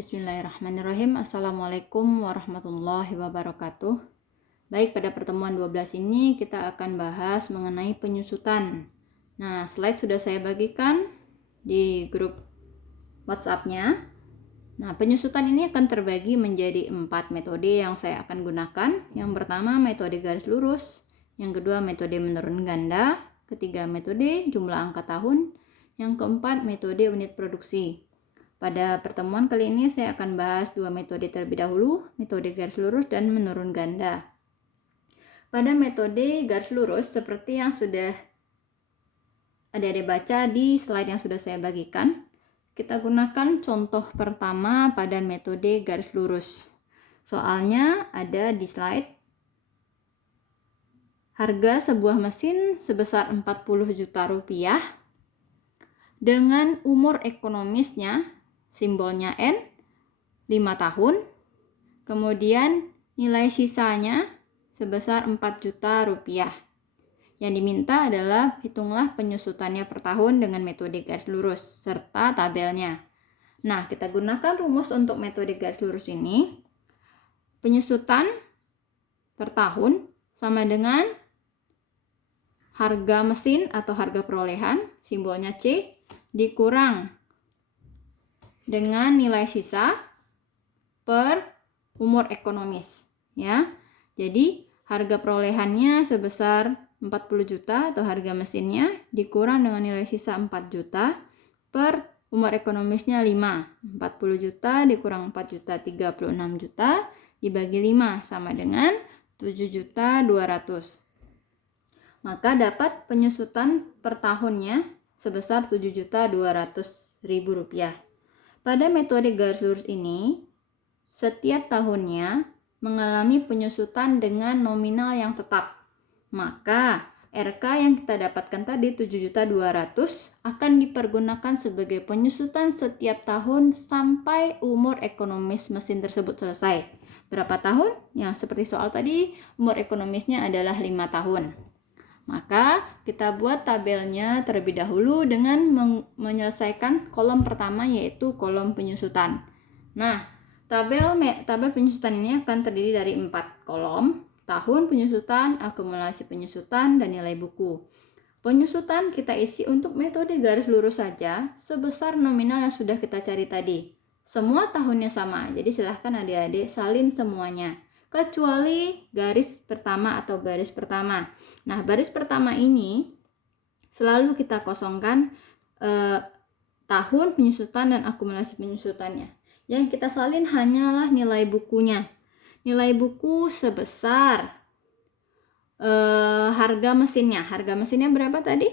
Bismillahirrahmanirrahim. Assalamualaikum warahmatullahi wabarakatuh. Baik, pada pertemuan 12 ini kita akan bahas mengenai penyusutan. Nah, slide sudah saya bagikan di grup WhatsApp-nya. Nah, penyusutan ini akan terbagi menjadi 4 metode yang saya akan gunakan. Yang pertama, metode garis lurus. Yang kedua, metode menurun ganda. Ketiga, metode jumlah angka tahun. Yang keempat, metode unit produksi. Pada pertemuan kali ini saya akan bahas 2 metode terlebih dahulu, metode garis lurus dan menurun ganda. Pada metode garis lurus, seperti yang sudah adik-adik baca di slide yang sudah saya bagikan, kita gunakan contoh pertama pada metode garis lurus. Soalnya ada di slide. Harga sebuah mesin sebesar 40 juta rupiah dengan umur ekonomisnya, simbolnya N, 5 tahun. Kemudian nilai sisanya sebesar 4 juta rupiah. Yang diminta adalah hitunglah penyusutannya per tahun dengan metode garis lurus serta tabelnya. Nah, kita gunakan rumus untuk metode garis lurus ini. Penyusutan per tahun sama dengan harga mesin atau harga perolehan, simbolnya C, dikurang dengan nilai sisa per umur ekonomis, ya. Jadi harga perolehannya sebesar 40 juta atau harga mesinnya dikurang dengan nilai sisa 4 juta per umur ekonomisnya 5. 40 juta dikurang 4 juta 36 juta dibagi 5 sama dengan 7.200.000. Maka dapat penyusutan per tahunnya sebesar 7.200.000 rupiah. Pada metode garis lurus ini, setiap tahunnya mengalami penyusutan dengan nominal yang tetap. Maka RK yang kita dapatkan tadi 7.200.000 akan dipergunakan sebagai penyusutan setiap tahun sampai umur ekonomis mesin tersebut selesai. Berapa tahun? Yang seperti soal tadi, umur ekonomisnya adalah 5 tahun. Maka kita buat tabelnya terlebih dahulu dengan menyelesaikan kolom pertama, yaitu kolom penyusutan. Nah, tabel penyusutan ini akan terdiri dari 4 kolom: tahun penyusutan, akumulasi penyusutan, dan nilai buku. Penyusutan kita isi untuk metode garis lurus saja sebesar nominal yang sudah kita cari tadi. Semua tahunnya sama, jadi silahkan adik-adik salin semuanya, kecuali garis pertama atau baris pertama. Nah, baris pertama ini selalu kita kosongkan tahun penyusutan dan akumulasi penyusutannya. Yang kita salin hanyalah nilai bukunya. Nilai buku sebesar harga mesinnya. Harga mesinnya berapa tadi?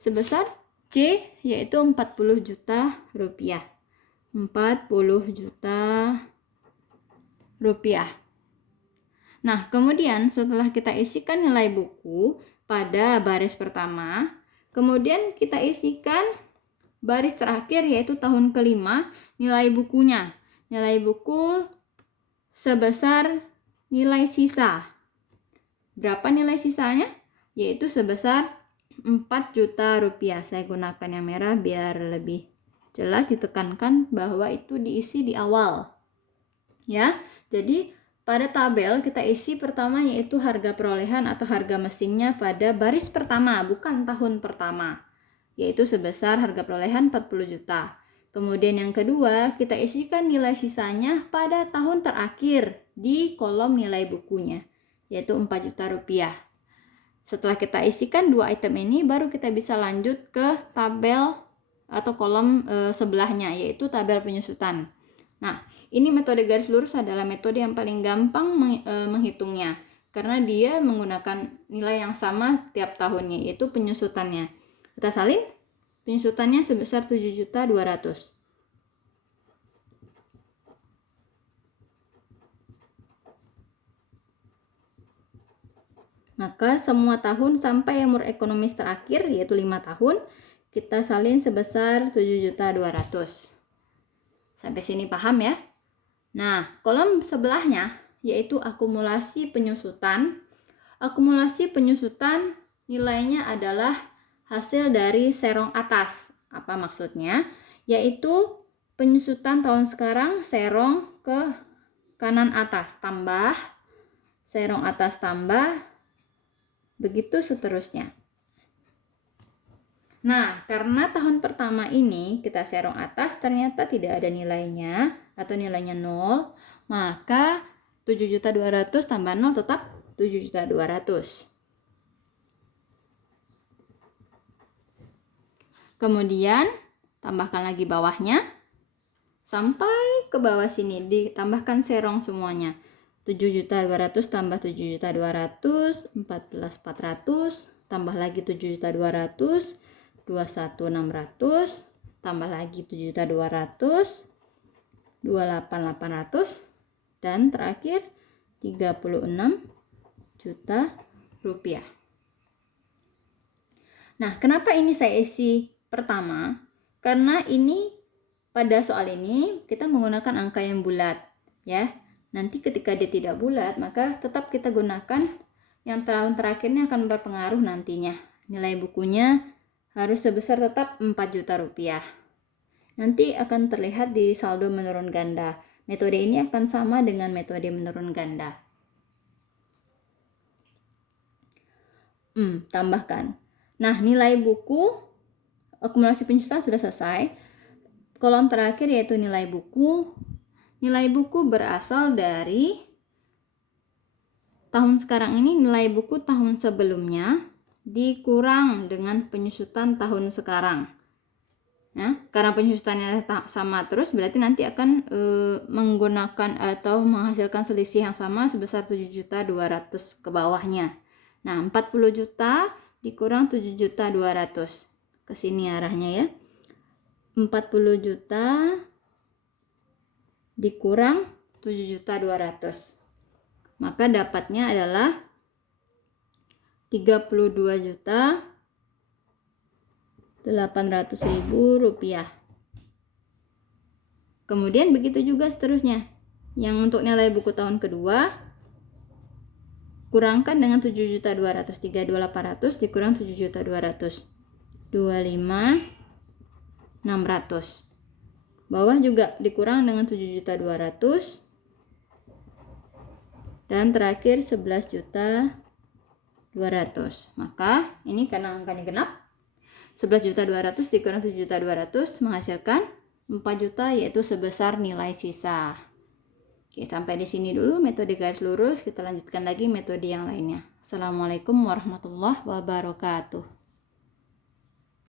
Sebesar C, yaitu 40 juta rupiah. 40 juta rupiah. Nah, kemudian setelah kita isikan nilai buku pada baris pertama, kemudian kita isikan baris terakhir, yaitu tahun kelima, nilai bukunya. Nilai buku sebesar nilai sisa. Berapa nilai sisanya? Yaitu sebesar 4 juta rupiah. Saya gunakan yang merah biar lebih jelas, ditekankan bahwa itu diisi di awal. Ya, jadi pada tabel kita isi pertama yaitu harga perolehan atau harga mesinnya pada baris pertama, bukan tahun pertama, yaitu sebesar harga perolehan 40 juta. Kemudian yang kedua, kita isikan nilai sisanya pada tahun terakhir di kolom nilai bukunya, yaitu 4 juta rupiah. Setelah kita isikan 2 item ini, baru kita bisa lanjut ke tabel atau kolom sebelahnya, yaitu tabel penyusutan. Nah, ini metode garis lurus adalah metode yang paling gampang menghitungnya, karena dia menggunakan nilai yang sama tiap tahunnya, yaitu penyusutannya. Kita salin, penyusutannya sebesar 7.200.000. Maka semua tahun sampai umur ekonomis terakhir, yaitu 5 tahun, kita salin sebesar 7.200.000. Sampai sini paham ya? Nah, kolom sebelahnya yaitu akumulasi penyusutan. Akumulasi penyusutan nilainya adalah hasil dari serong atas. Apa maksudnya? Yaitu penyusutan tahun sekarang serong ke kanan atas tambah, serong atas tambah, begitu seterusnya. Nah, karena tahun pertama ini kita serong atas ternyata tidak ada nilainya atau nilainya 0, maka 7.200.000 tambah 0 tetap 7.200.000. Kemudian tambahkan lagi bawahnya sampai ke bawah sini, ditambahkan serong semuanya. 7.200.000 tambah 7.200.000, 14.400, tambah lagi 7.200.000, 21.600, tambah lagi 7.200.000, 28.800, dan terakhir 36 juta rupiah. Nah, kenapa ini saya isi pertama? Karena ini pada soal ini kita menggunakan angka yang bulat, ya. Nanti ketika dia tidak bulat, maka tetap kita gunakan yang tahun terakhirnya akan berpengaruh nantinya. Nilai bukunya harus sebesar tetap 4 juta rupiah. Nanti akan terlihat di saldo menurun ganda. Metode ini akan sama dengan metode menurun ganda. Tambahkan. Nah, nilai buku akumulasi penyusutan sudah selesai. Kolom terakhir yaitu nilai buku. Nilai buku berasal dari tahun sekarang ini, nilai buku tahun sebelumnya dikurang dengan penyusutan tahun sekarang. Ya, karena penyusutannya sama terus, berarti nanti akan menggunakan atau menghasilkan selisih yang sama sebesar 7.200.000 ke bawahnya. Nah, 40 juta dikurang 7.200.000. Ke sini arahnya ya. 40 juta dikurang 7.200.000. Maka dapatnya adalah 32.800.000 rupiah. Kemudian begitu juga seterusnya. Yang untuk nilai buku tahun kedua, kurangkan dengan 7.200.000, 32.800 dikurang 7.200.000, 25.600. Bawah juga dikurang dengan 7.200.000, dan terakhir 11.200.000. Maka ini karena angkanya genap, 11.200.000 dikurang 7.200.000 menghasilkan 4 juta, yaitu sebesar nilai sisa. Oke, sampai di sini dulu metode garis lurus. Kita lanjutkan lagi metode yang lainnya. Assalamualaikum warahmatullahi wabarakatuh.